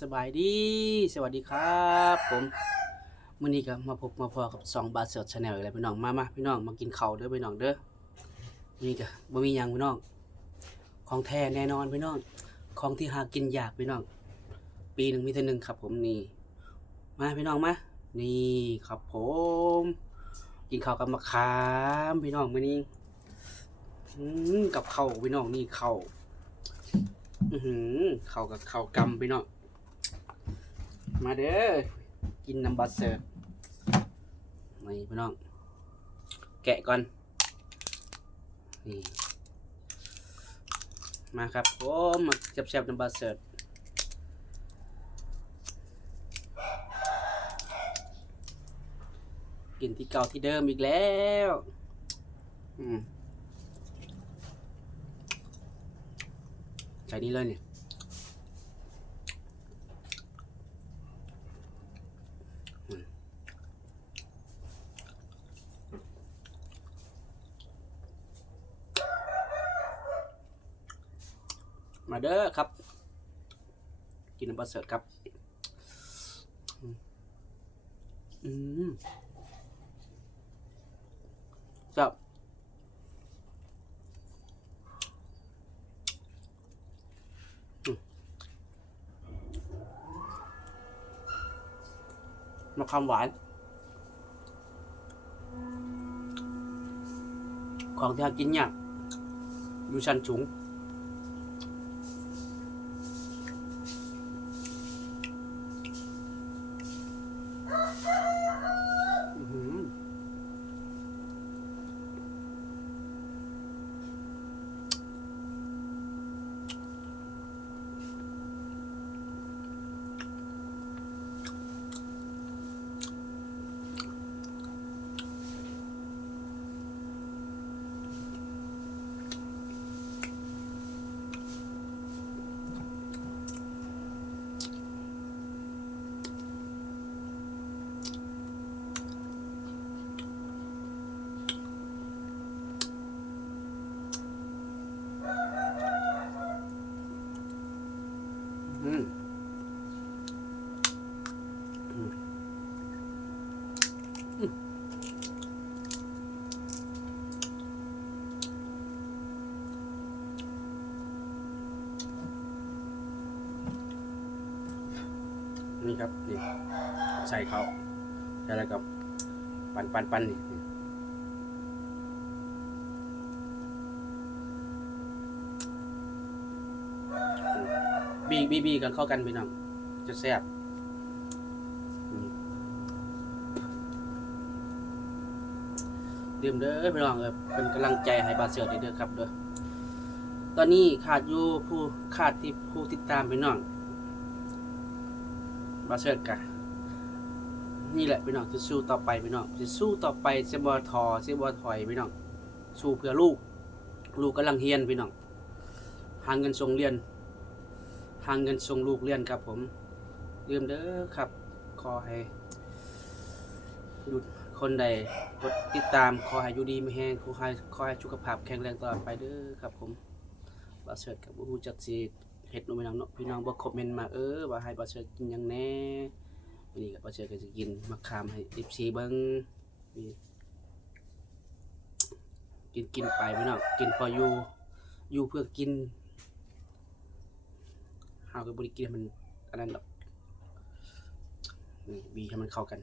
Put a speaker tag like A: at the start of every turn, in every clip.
A: สบายดี สวัสดีครับ ผมมื้อนี้ก็มาพบมาพอกับ2บาทเสิร์ชแนลอีกแล้วพี่น้องมามาพี่น้องมากินข้าวเด้อพี่น้องเด้อมื้อนี้ก็บ่มีหยังพี่น้อง ของแท้แน่นอนพี่น้อง ของที่หากินยากพี่น้อง ปีหนึ่งมีเท่านึงครับ ผมนี่ มาพี่น้องมา นี่ครับผม กินข้าวกับมะขามพี่น้องมื้อนี้กับข้าวพี่น้องนี่ข้าวอือหือเข้ากับเข้ากำพี่น้อง มาเด้อ กินน้ำบัสเสิร์ฟนี่พี่น้อง แกะก่อน นี่ มาครับผมมาแซ่บๆน้ำบัสเสิร์ฟกินที่เก่าที่เดิมอีกแล้ว อืมใช้นี้เลยเนี่ย มาเด้อครับ กินน้ำปลาเสิร์ฟครับ อืมจับมมะขามหวาน ของที่หากินยากอยู่ชั้นสูง อื้อหืออืมอืมอืม นี่ครับนี่ใส่เขาใส่แล้วกับปันปันปันนี่นี่บีบีบีกันเข้ากันพี่น้องจะแซ่บดื่มเด้อพี่น้องเออเป็นกำลังใจให้บาเสือเด้อครับเด้อตอนนี้ขาดอยู่ผู้ขาดที่ผู้ติดตามพี่น้อง บาเสือกะนี่แหละพี่น้องจะสู้ต่อไปพี่น้องจะสู้ต่อไปเสบอทอเสบอถอยพี่น้องสู้เพื่อลูก ลูกกำลังเฮียนพี่น้องหางเงินส่งเรียนหางเงินส่งลูกเรียนครับผมลืมเด้อครับขอให้หยุดคนใดกดติดตามขอให้อยู่ดีไม่แห้งขอให้ขอให้สุขภาพแข็งแรงตลอดไปเด้อครับผมบาเสิร์ตกับบูฮูจักสี เห็ดหนูพี่น้องเนาะพี่น้องบอกคอมเมนต์มาเออว่าให้บาเสิร์ตกินหยังแน่วันนี้กับบาเสิร์ตก็จะกินมะขามให้เอฟซีเบิ้งนี่กินกินไปพี่น้องกินพออยู่อยู่เพื่อกินหาก็บริกินให้มันอันนั้นดอกนี่บีให้มันเข้ากัน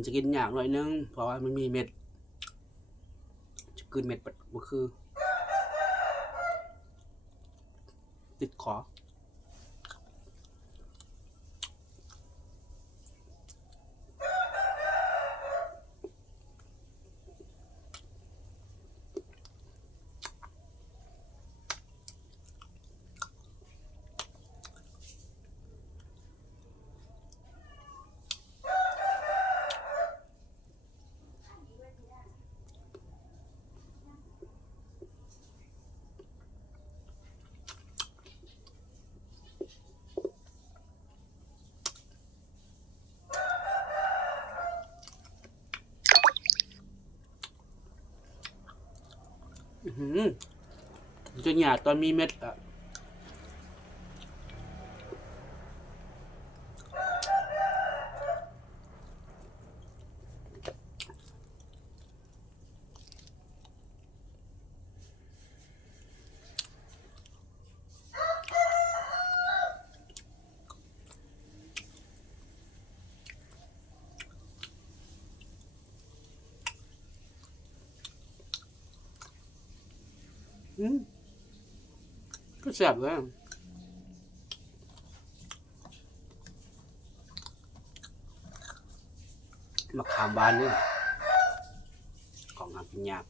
A: มันจะกินยากหน่อยนึง เพราะว่ามันมีเม็ดจะกินเม็ดก็คือ ติดคอ จนหยาดตอนมีเม็ดอะ อืมก็แซ่บเลยมะขามบานนี่ของหากินยาก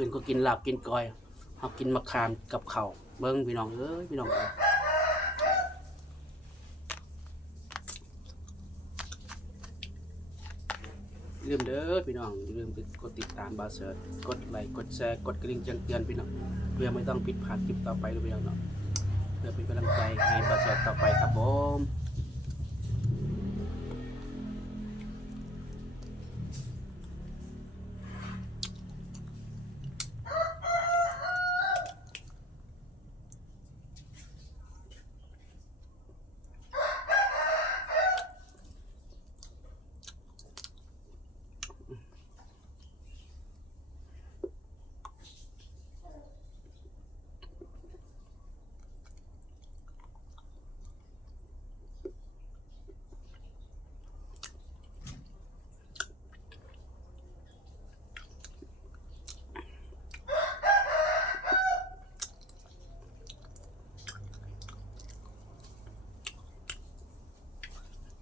A: อื่นก็กินลาบกินกอยเขากินมะขามกับเขาวเบิ้งพี่น้องเอ้ยพี่น้องเอ้ยลืมเด้อพี่น้องอย่าลืมกดติดตามบาเสิร์ตกดไลค์กดแชร์กดกระดิ่งแจ้งเตือนพี่น้องเพื่อไม่ต้องผิดพลาดคลิปต่อไปด้วยพี่น้องเนาะเพื่อเป็นกำลังใจให้บาเสิร์ตต่อไปครับผม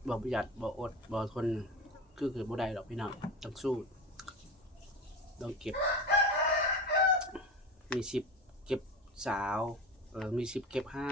A: บ่ประหยัดบ่อดบ่ทนคือคือบ่ได้หรอกพี่น้องต้องสู้ต้องเก็บ มีสิบเก็บสาวเออมีสิบเก็บห้า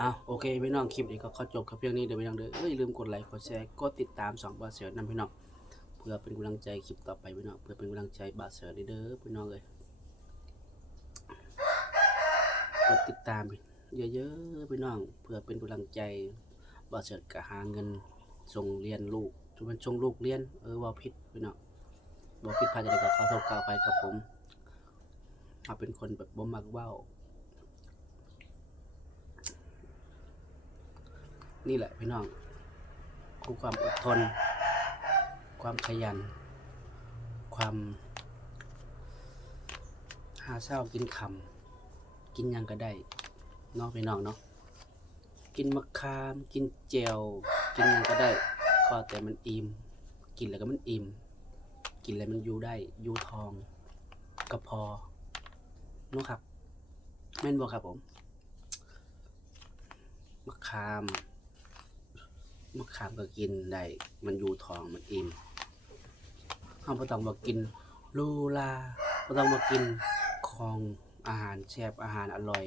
A: อ้าวโอเคพี่น้องคลิปนี้ก็ขอจบกับเพียงนี้เดี๋ยวพี่น้องเด้อเอ้ยอย่าลืมกดไลค์กดแชร์กดติดตามสองบาเสือนำพี่น้องเพื่อเป็นกำลังใจคลิปต่อไปพี่น้องเพื่อเป็นกำลังใจบาเสือเด้อพี่น้องเลยกดติดตามเยอะๆพี่น้องเพื่อเป็นกำลังใจบาเสือกะหาเงินส่งเรียนลูกทุกมันส่งลูกเรียนเออว่าผิดพี่น้องบ่ผิดพลาดอะไรก็ขอโทษกล่าวไปครับผมเอาเป็นคนแบบบ่มักเว้า นี่แหละพี่น้องคือความอดทน ความขยัน ความ หาเช้ากินคำกินยังก็ได้เนาะพี่น้องเนาะกินมะขาม กินเจลกินยังก็ได้ขอแต่มันอิ่มกินแล้วก็มันอิ่มกินแล้วมันอยู่ได้อยู่ทองก็พอนะครับแม่นบ่ครับผมมะขาม มะขามก็กินได้ มันอยู่ท้องมันอิ่มเราบ่ต้องมากินลูลาบ่ต้องมากินของอาหารแซ่บอาหารอร่อย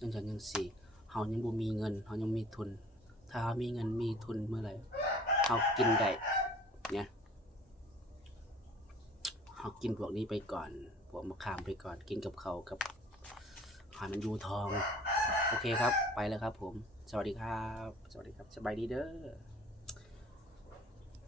A: จังซั่นจังซี่เฮายังบ่มีเงินเฮายังมีทุน ถ้าเฮามีเงินมีทุนเมื่อไหร่เฮากินได้เนี่ยเฮากินพวกนี้ไปก่อนพวกมะขามไปก่อนกินกับเขากับามันยูทอง โอเคครับ ไปแล้วครับผม สวัสดีครับ สวัสดีครับ สบายดีเด้อ